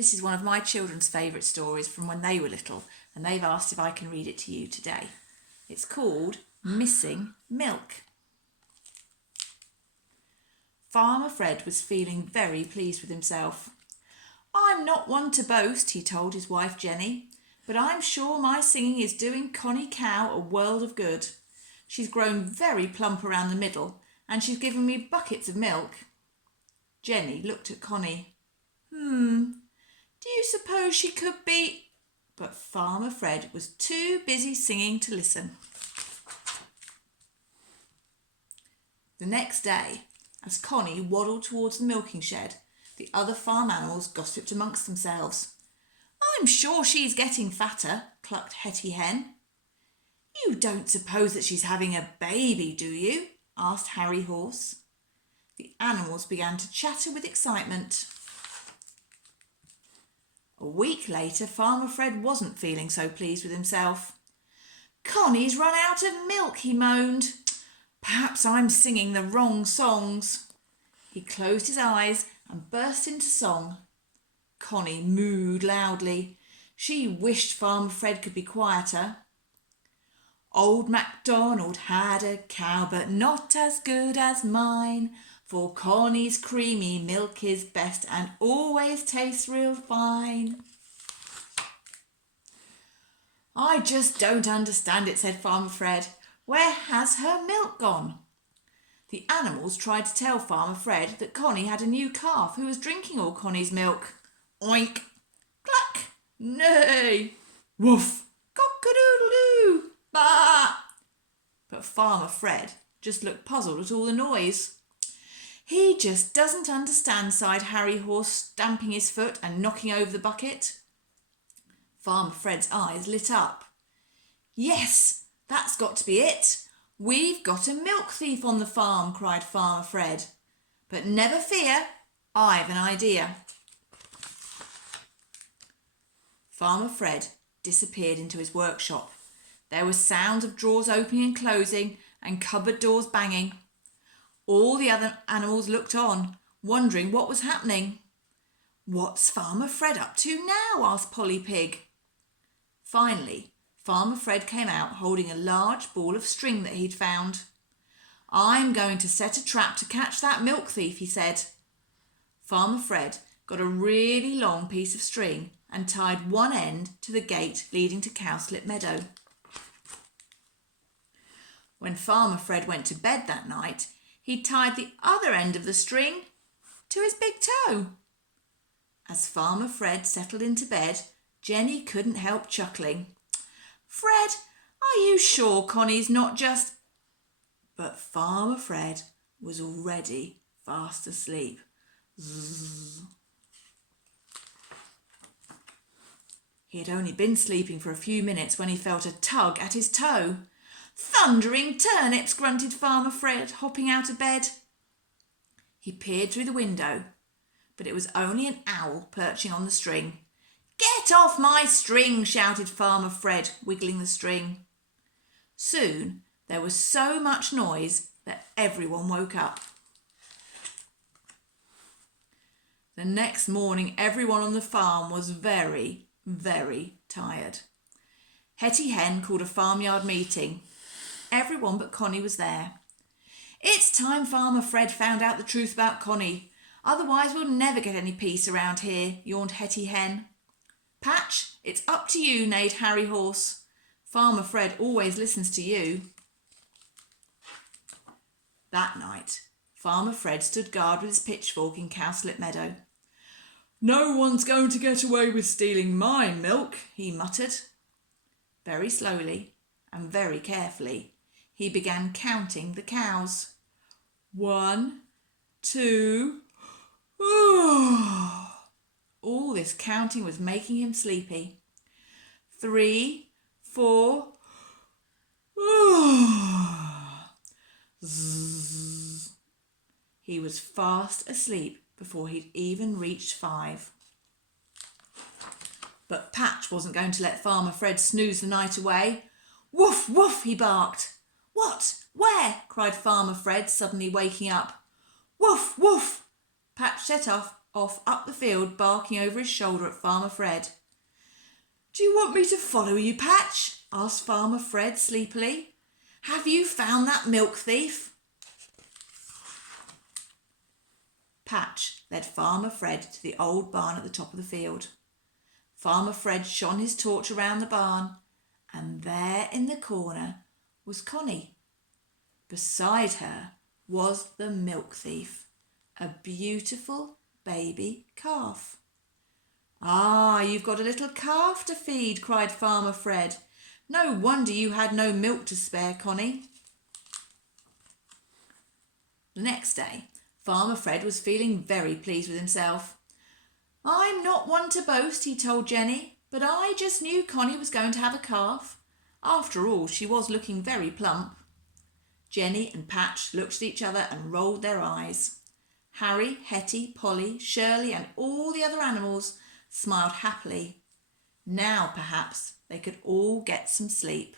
This is one of my children's favourite stories from when they were little, and they've asked if I can read it to you today. It's called Missing Milk. Farmer Fred was feeling very pleased with himself. I'm not one to boast, he told his wife Jenny, but I'm sure my singing is doing Connie Cow a world of good. She's grown very plump around the middle, and she's given me buckets of milk. Jenny looked at Connie. Do you suppose she could be... But Farmer Fred was too busy singing to listen. The next day, as Connie waddled towards the milking shed, the other farm animals gossiped amongst themselves. I'm sure she's getting fatter, clucked Hetty Hen. You don't suppose that she's having a baby, do you? Asked Harry Horse. The animals began to chatter with excitement. A week later, Farmer Fred wasn't feeling so pleased with himself. Connie's run out of milk, he moaned. Perhaps I'm singing the wrong songs. He closed his eyes and burst into song. Connie mooed loudly. She wished Farmer Fred could be quieter. Old MacDonald had a cow, but not as good as mine, for Connie's creamy milk is best and always tastes real fine. I just don't understand it, said Farmer Fred. Where has her milk gone? The animals tried to tell Farmer Fred that Connie had a new calf who was drinking all Connie's milk. Oink! Cluck! Neigh! Woof! Cock-a-doodle-doo! Bah! But Farmer Fred just looked puzzled at all the noise. He just doesn't understand, sighed Harry Horse, stamping his foot and knocking over the bucket. Farmer Fred's eyes lit up. Yes, that's got to be it. We've got a milk thief on the farm, cried Farmer Fred. But never fear, I've an idea. Farmer Fred disappeared into his workshop. There was sounds of drawers opening and closing and cupboard doors banging. All the other animals looked on, wondering what was happening. What's Farmer Fred up to now? Asked Polly Pig. Finally, Farmer Fred came out holding a large ball of string that he'd found. I'm going to set a trap to catch that milk thief, he said. Farmer Fred got a really long piece of string and tied one end to the gate leading to Cowslip Meadow. When Farmer Fred went to bed that night, he tied the other end of the string to his big toe. As Farmer Fred settled into bed, Jenny couldn't help chuckling. Fred, are you sure Connie's not just... But Farmer Fred was already fast asleep. Zzz. He had only been sleeping for a few minutes when he felt a tug at his toe. Thundering turnips, grunted Farmer Fred, hopping out of bed. He peered through the window, but it was only an owl perching on the string. Get off my string, shouted Farmer Fred, wiggling the string. Soon there was so much noise that everyone woke up. The next morning everyone on the farm was very, very tired. Hetty Hen called a farmyard meeting. Everyone but Connie was there. It's time Farmer Fred found out the truth about Connie. Otherwise we'll never get any peace around here, yawned Hetty Hen. Patch, it's up to you, neighed Harry Horse. Farmer Fred always listens to you. That night, Farmer Fred stood guard with his pitchfork in Cowslip Meadow. No one's going to get away with stealing my milk, he muttered. Very slowly and very carefully, he began counting the cows. 1, 2... All this counting was making him sleepy. 3, 4... Zzz. He was fast asleep before he'd even reached 5. But Patch wasn't going to let Farmer Fred snooze the night away. Woof, woof, he barked. What? Where? Cried Farmer Fred, suddenly waking up. Woof, woof! Patch set off off up the field, barking over his shoulder at Farmer Fred. "Do you want me to follow you, Patch?" asked Farmer Fred sleepily. "Have you found that milk thief?" Patch led Farmer Fred to the old barn at the top of the field. Farmer Fred shone his torch around the barn, and there in the corner was Connie. Beside her was the milk thief, a beautiful baby calf. "Ah, you've got a little calf to feed," cried Farmer Fred. "No wonder you had no milk to spare, Connie." The next day, Farmer Fred was feeling very pleased with himself. "I'm not one to boast," he told Jenny, "but I just knew Connie was going to have a calf. After all, she was looking very plump." Jenny and Patch looked at each other and rolled their eyes. Harry, Hetty, Polly, Shirley and all the other animals smiled happily. Now perhaps they could all get some sleep.